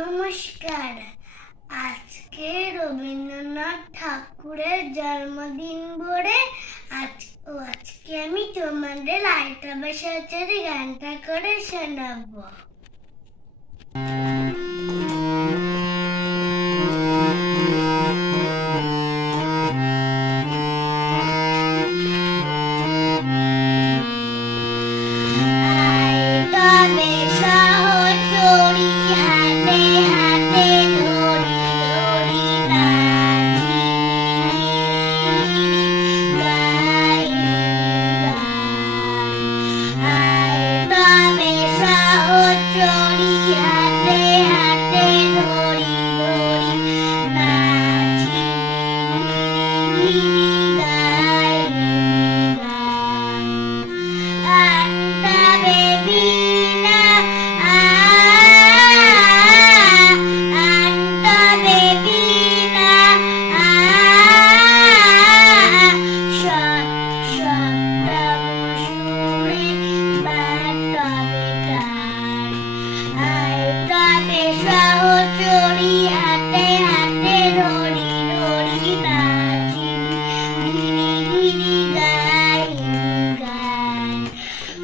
নমস্কার। আজকে রবীন্দ্রনাথ ঠাকুরের জন্মদিন বলে আজকে আমি তোমাদের লাইটা বেশাচারি গানটা করে শোনাবো।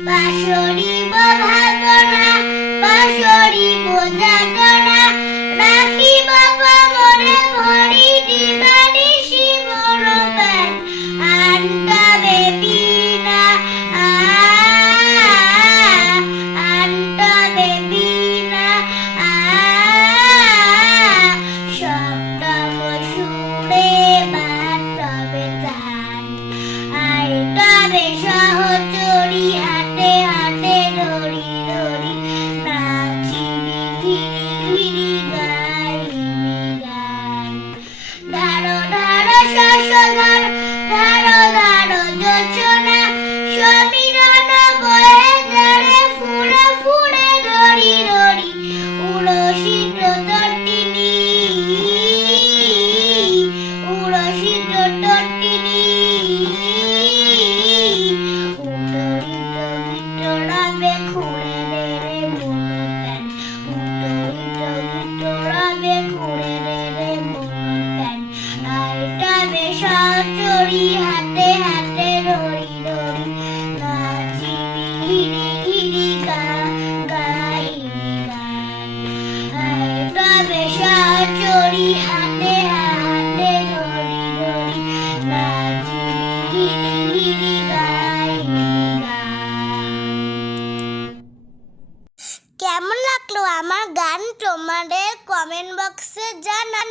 বাঁশরিব ভাবনা বাঁশরিব জাগনা রাখিব পামরে ভরি দিবানিশি মোর প্রাণ আনতাবে বিনা আনতাবে বিনা সপ্তম সুরে বাঁধবে গান আইতাবে সহচরী হাতে হাতে ধরি ধরি নাচিবি ঘিরি গাইবি গান ধারো ধারো শশধর ধারো ধারো যোচনা সমীরণ বয়ে ধারে ফুড়ে ফুড়ে ধরি ধরি উড়সিত তটিনী উড়সিত তটিনী হাতে হাতে ধরি ধরি নাচিবি ঘিরি গাইবি গান তবে সাচরি হাতে হাতে ধরি ধরি নাচিবি ঘিরি গাইবি গান। কেমন লাগলো আমার গান তোমাদের কমেন্ট বক্সে জানান।